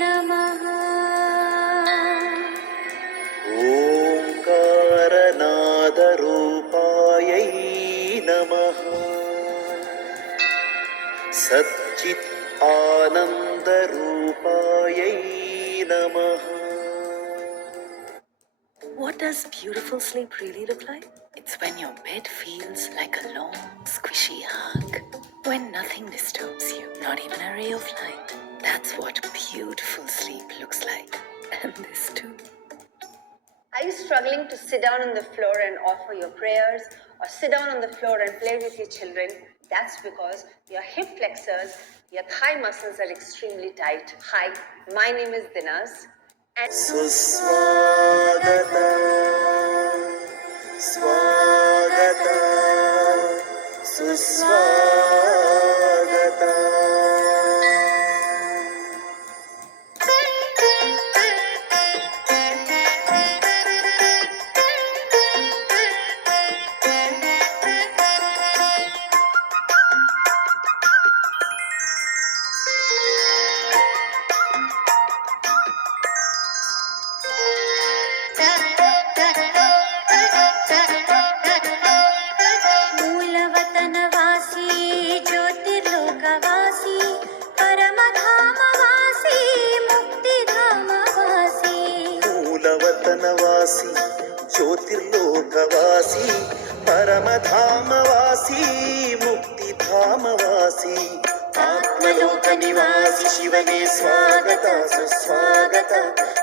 नमः। ओंकारनादरूपायै नमः। सच्चित् आनंदरूपायै नमः। What does beautiful sleep really look like? It's when your bed feels like a long, squishy hug. When nothing disturbs you, not even a ray of light. That's what beautiful sleep looks like. And this too. Are you struggling to sit down on the floor and offer your prayers, or sit down on the floor and play with your children? That's because your hip flexors, your thigh muscles are extremely tight. Hi, my name is Dinas. And सुस्वागत स्वागत सुस्वागत। ಮೂಲವತನವಾಸಿ ಜ್ಯೋತಿರ್ಲೋಕವಾಸಿ ಪರಮಧಾಮವಾಸಿ ಮುಕ್ತಿಧಾಮವಾಸಿ. ಮೂಲವತನವಾಸಿ ಜ್ಯೋತಿರ್ಲೋಕವಾಸಿ ಪರಮಧಾಮವಾಸಿ ಮುಕ್ತಿಧಾಮವಾಸಿ. ಆತ್ಮಲೋಕ ನಿವಾಸಿ ಶಿವನೇ ಸ್ವಾಗತ ಸುಸ್ವಾಗತ.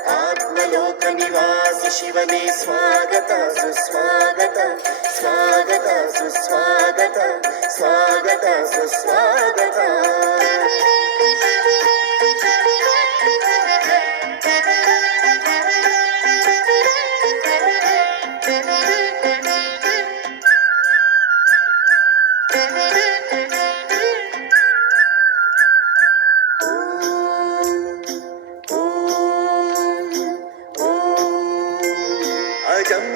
ಆತ್ಮಲೋಕ ನಿವಾಸಿ ಶಿವನೇ ಸ್ವಾಗತ ಸುಸ್ವಾಗತ. ಸ್ವಾಗತ ಸುಸ್ವಾಗತ ಸ್ವಾಗತ ಸುಸ್ವಾಗತ. अजम्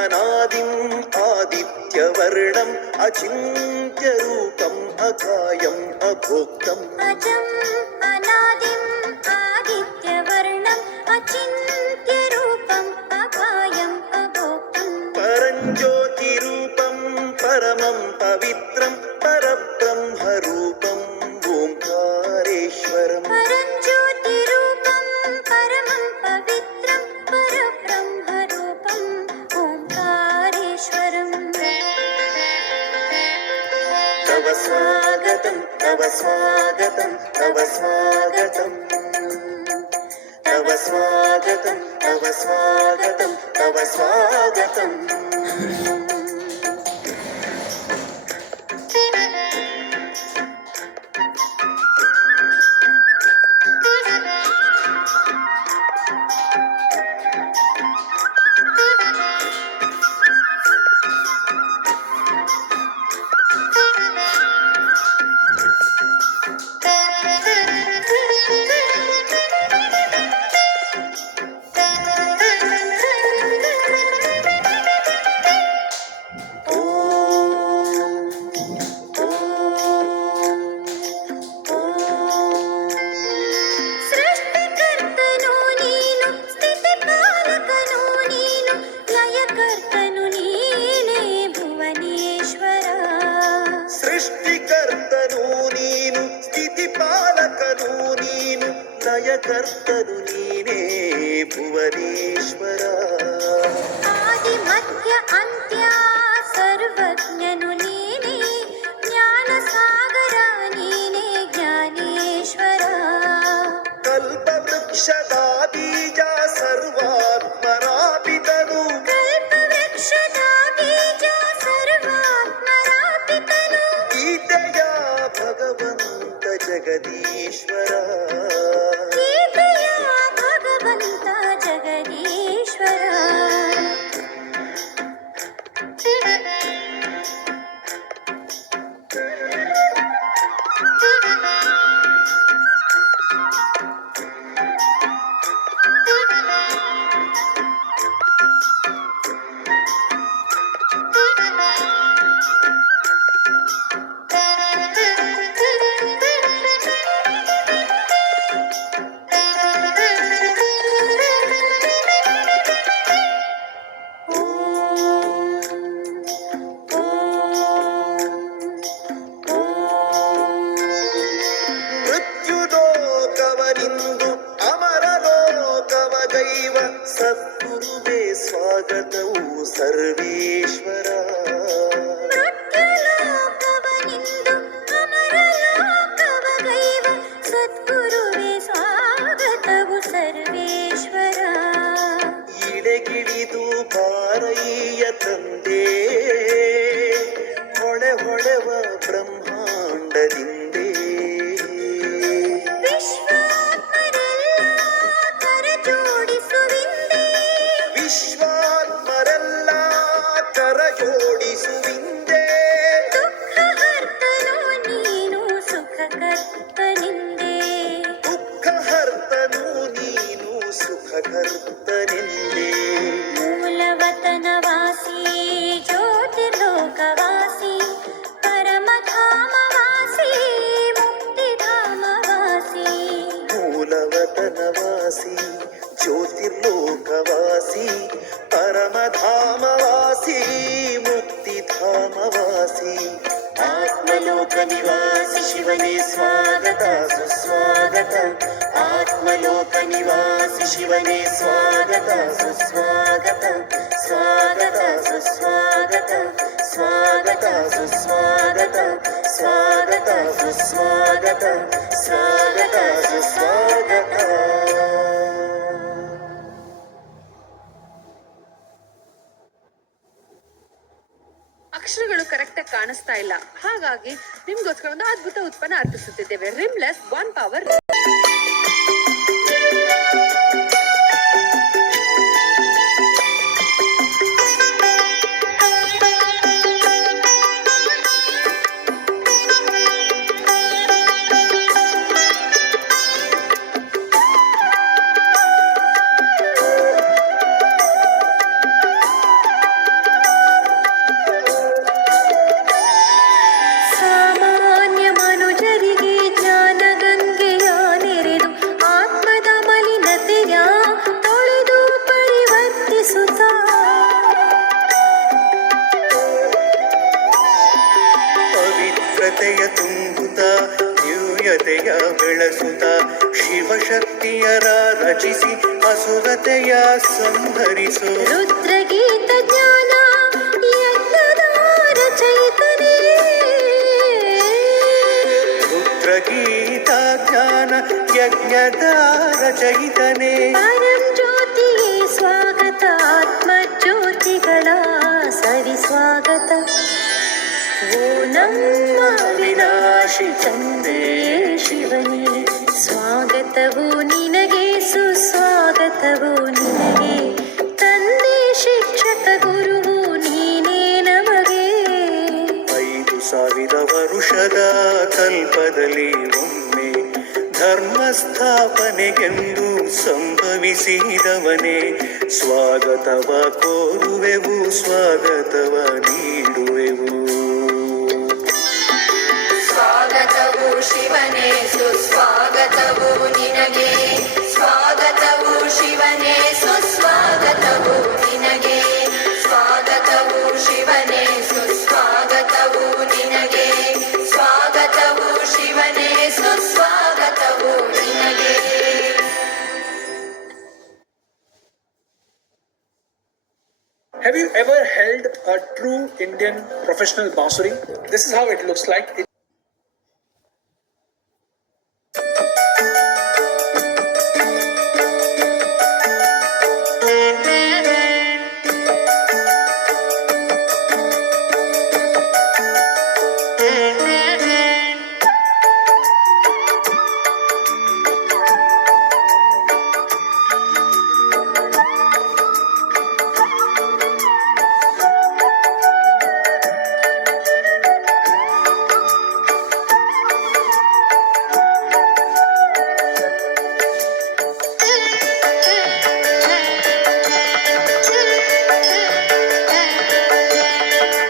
अनादिम् आदित्यवर्णम् अचिन्त्यरूपम् अकायम् अभोक्तम्. अजम् अनादिम् आदित्यवर्णम् अचिन्त्यरूपम् अकायम् अभोक्तम्. परञ्ज्योतिरूपम् परमं पवित्रम् परब्रह्मरूपम् ओङ्कारेश्वरम्. परञ्ज्योतिरूपम् परमं पवित्रं परब्रह्मरूपम् ओङ्कारेश्वरम्. तव स्वागतं तव स्वागतं तव स्वागतं. तव स्वागतं तव स्वागतं तव स्वागतं. ಸೃಷ್ಟಿಕರ್ತನು ನೀನು ಸ್ಥಿತಿಪಾಲಕನು ನೀನು ಲಯಕರ್ತನು ನೀನೇ ಭುವನೇಶ್ವರ. ಸೃಷ್ಟಿಕರ್ತನು ನೀನು ಸ್ಥಿತಿಪಾಲಕನು ನೀನು ಲಯಕರ್ತನು ನೀನೇ ಭುವನೇಶ್ವರ. ಆದಿ ಮಧ್ಯ ಅಂತ್ಯ ಸರ್ವಜ್ಞನು ನೀನೇ ಜ್ಞಾನ ಸಾಗರ ನೀನೇ ಜ್ಞಾನೇಶ್ವರ. ಕಲ್ಪವೃಕ್ಷದ ಬೀಜ ಸರ್ವಾತ್ಮರಾಪಿತನು. ಕಲ್ಪವೃಕ್ಷದ ಬೀಜ ಸರ್ವಾತ್ಮರಾಪಿತನು. ಗೀತೆಯ ಭಗವಂತ ಜಗದೀಶ್ವರ. ಗೀತೆಯ ಭಗವಂತ ಜಗದೀಶ್ವರ. ಸ್ವಾಗತವು ಸರ್ವೇಶ್ವರ. ಮೃತ್ಯುಲೋಕವನಿಂದು ಅಮರಲೋಕವಗೈವ ಸದ್ಗುರುವೇ ಸ್ವಾಗತವು ಸರ್ವೇಶ್ವರ. ಇಳೆಗಿಳಿದು ಬಾರಯ್ಯ ತಂದೆ ಹೊಳೆವ ಬ್ರಹ್ಮಾಂಡದಿಂದೇ. ವಿಶ್ವಾತ್ಮರೆಲ್ಲ ಕರಜೋಡಿಸುವಿಂದೇ. ವಿಶ್ವಾತ್ಮರೆಲ್ಲ ಕರ ಜೋಡಿಸುವಿಂದೇ. ದುಃಖಹರ್ತನೋ ನೀನು ಸುಖಕರ್ತನಿಂದೇ. ದುಃಖಹರ್ತನು ನೀನು ಸುಖಕರ್ತನೆಂದೇ. ಮೂಲವತನವಾಸಿ ಜ್ಯೋತಿರ್ಲೋಕವಾಸಿ ಪರಮಧಾಮವಾಸಿ ಮುಕ್ತಿಧಾಮವಾಸಿ. ಮೂಲವತನವಾಸಿ ಜ್ಯೋತಿರ್ಲೋಕವಾಸಿ ಪರಮಧಾಮವಾಸಿ ಮುಕ್ತಿಧಾಮವಾಸಿ. ಆತ್ಮಲೋಕ ನಿವಾಸಿ ಶಿವನೇ ಸ್ವಾಗತ ಸುಸ್ವಾಗತ. ಆತ್ಮಲೋಕ ನಿವಾಸಿ ಶಿವನೇ ಸ್ವಾಗತ ಸುಸ್ವಾಗತ. ಸ್ವಾಗತ ಸುಸ್ವಾಗತ ಸ್ವಾಗತ ಸುಸ್ವಾಗತ ಸ್ವಾಗತ ಸುಸ್ವಾಗತ ಸ್ವಾಗತ ಸುಸ್ವಾಗತ. ಅಕ್ಷರಗಳು ಕರೆಕ್ಟಾಗಿ ಕಾಣಿಸ್ತಾ ಇಲ್ಲ, ಹಾಗಾಗಿ ನಿಮ್ಗೋಸ್ಕರ ಒಂದು ಅದ್ಭುತ ಉತ್ಪನ್ನ ಅರ್ಪಿಸುತ್ತಿದ್ದೇವೆ. ರಿಮ್ಲೆಸ್ 1 ಪವರ್. ಸಾಮಾನ್ಯ ಮನುಜರಿಗೆ ಜ್ಞಾನಗಂಗೆಯ ನೆರೆದು ಆತ್ಮದ ಮಲಿನತೆಯ ತೊಳೆದು ಪರಿವರ್ತಿಸುತ್ತ ಪವಿತ್ರತೆಯ ತುಂಬುತ್ತ ದಿವ್ಯತೆಯ ಬೆಳೆಸುತ್ತ ಶಿವಶಕ್ತಿಯರ ರಚಿಸಿ ಅಸುರತೆಯ ಸಂಹರಿಸು. ರುದ್ರಗೀತ ಜ್ಞಾನ ಯಜ್ಞದ ರಚಯಿತನೇ. ರುದ್ರಗೀತ ಜ್ಞಾನ ಯಜ್ಞದ ರಚಯಿತನೇ. ಪರಂ ಜ್ಯೋತಿಗೆ ಸ್ವಾಗತ ಆತ್ಮ ಜ್ಯೋತಿಗಳ ಸವಿ ಸ್ವಾಗತ. ಓ ನಮ್ಮ ವಿನಾಶಿ ತಂದೆ ಶಿವನೇ ಸ್ವಾಗತವು ನಿನಗೆ ಸುಸ್ವಾಗತವು ನಿನಗೆ. ತಂದೆ ಶಿಕ್ಷಕ ಗುರುವು ನೀನೇ ನಮಗೆ. 5,000 ವರುಷದ ಕಲ್ಪದಲ್ಲಿ ಒಮ್ಮೆ ಧರ್ಮ ಸ್ಥಾಪನೆಗೆಂದು ಸಂಭವಿಸಿದವನೇ ಸ್ವಾಗತವ ಕೋರುವೆವು, ಸ್ವಾಗತವ ನೀಡುವೆವು. ಸ್ವಾಗತವು ಶಿವನೇ ಸುಸ್ವಾಗತವು ನಿನಗೆ. ಸ್ವಾಗತವು ಶಿವನೇ ಸುಸ್ವಾಗತವು ನಿನಗೆ. ಸ್ವಾಗತವು ಶಿವನೇ ಸುಸ್ವಾಗತವು ನಿನಗೆ. ಸ್ವಾಗತವು ಶಿವನೇ ಸುಸ್ವಾಗತವು ನಿನಗೆ. Have you ever held a true Indian professional bansuri? This is how it looks like.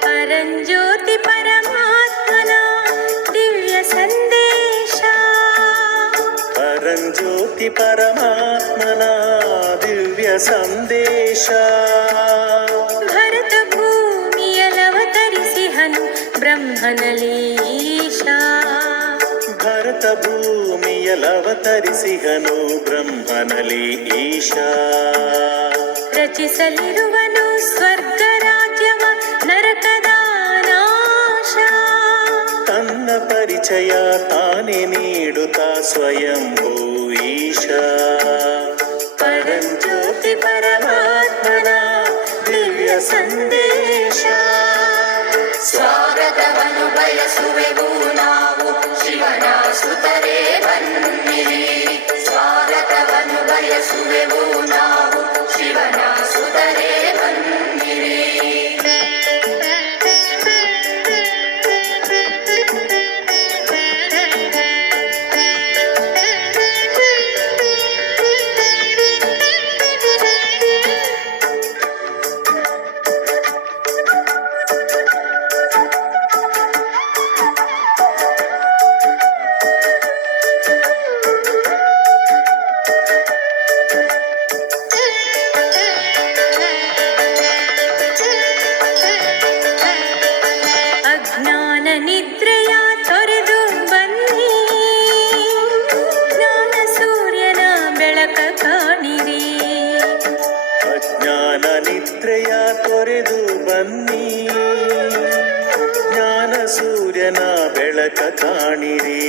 ಪರಂಜ್ಯೋತಿ ಪರಮಾತ್ಮನ ದಿವ್ಯ ಸಂದೇಶ. ಪರಂಜ್ಯೋತಿ ಪರಮಾತ್ಮನ ದಿವ್ಯ ಸಂದೇಶ. ಭರತ ಭೂಮಿಯಲವತರಿಸಿಹನು ಬ್ರಹ್ಮನಲ್ಲಿ ಈಶಾ. ಭರತ ಭೂಮಿಯಲವತರಿಸಿಹನು ಬ್ರಹ್ಮನಲ್ಲಿ ಈಶಾ. ರಚಿಸಲಿರುವನು ಸ್ವಯಂಭೂ ಈಶ ಪರಂಜ್ಯೋತಿ ಪರಮಾತ್ಮನ ದಿವ್ಯ ಸಂದೇಶ. ಸ್ವಾಗತವನ್ನು ಬಯಸುವೆವು ನಾವು ಶಿವನ ಸುತರೇ ಬನ್ನಿರಿ. ಸ್ವಾಗತವನ್ನು ಬಯಸುವೆವು ನಾವು ಶಿವನ ಸುತರೇ ಬನ್ನಿರಿ. ಅಜ್ಞಾನ ನಿದ್ರೆಯ ತೊರೆದು ಬನ್ನಿ, ಜ್ಞಾನ ಸೂರ್ಯನ ಬೆಳಕ ಕಾಣಿರಿ. ಅಜ್ಞಾನ ನಿದ್ರೆಯ ತೊರೆದು ಬನ್ನಿ, ಜ್ಞಾನ ಸೂರ್ಯನ ಬೆಳಕ ಕಾಣಿರಿ.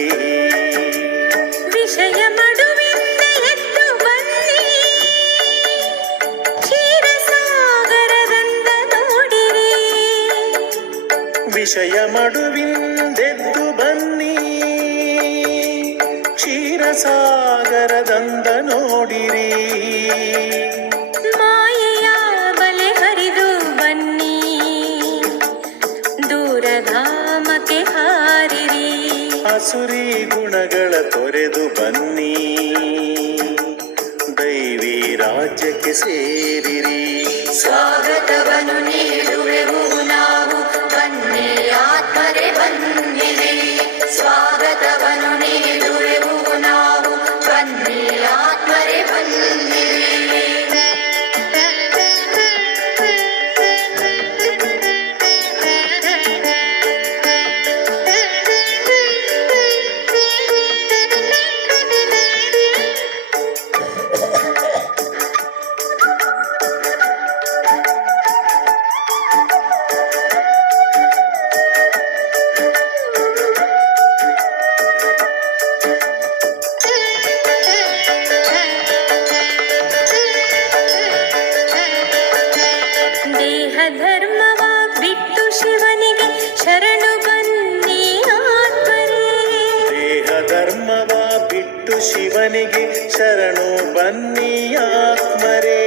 ವಿಷಯ ಮಡುವಿಂದ ಎದ್ದು ಬನ್ನಿ, ಕ್ಷೀರಸಾಗರದಂದ ನೋಡಿರಿ. ವಿಷಯ ಮಡುವಿಂದೆದ್ದು ಬನ್ನಿ, ಕ್ಷೀರಸಾಗರದಂದ ನೋಡಿರಿ. ಮಾಯೆಯ ಬಲೆ ಹರಿದು ಬನ್ನಿ, ದೂರಧಾಮಕ್ಕೆ ಹಾರಿರಿ. ಅಸುರಿ ಗುಣಗಳ ತೊರೆದು ಬನ್ನಿ, ದೈವಿ ರಾಜ್ಯಕ್ಕೆ ಸೇರಿರಿ. ಸ್ವಾಗತವನ್ನು ನೀಡುವೆವು ನಾವು ಬನ್ನಿ ಆತ್ಮರೇ ಬನ್ನಿರಿ. ಸ್ವಾಗತವನ್ನು ನೀಡುವೆವು ನಾವು ಬನ್ನಿ ಆತ್ಮರೇ ಬನ್ನಿರಿ. ದೇಹ ಧರ್ಮವ ಬಿಟ್ಟು ಶಿವನಿಗೆ ಶರಣು ಬನ್ನಿ ಆತ್ಮರೇ. ದೇಹ ಧರ್ಮವ ಬಿಟ್ಟು ಶಿವನಿಗೆ ಶರಣು ಬನ್ನಿ ಆತ್ಮರೇ.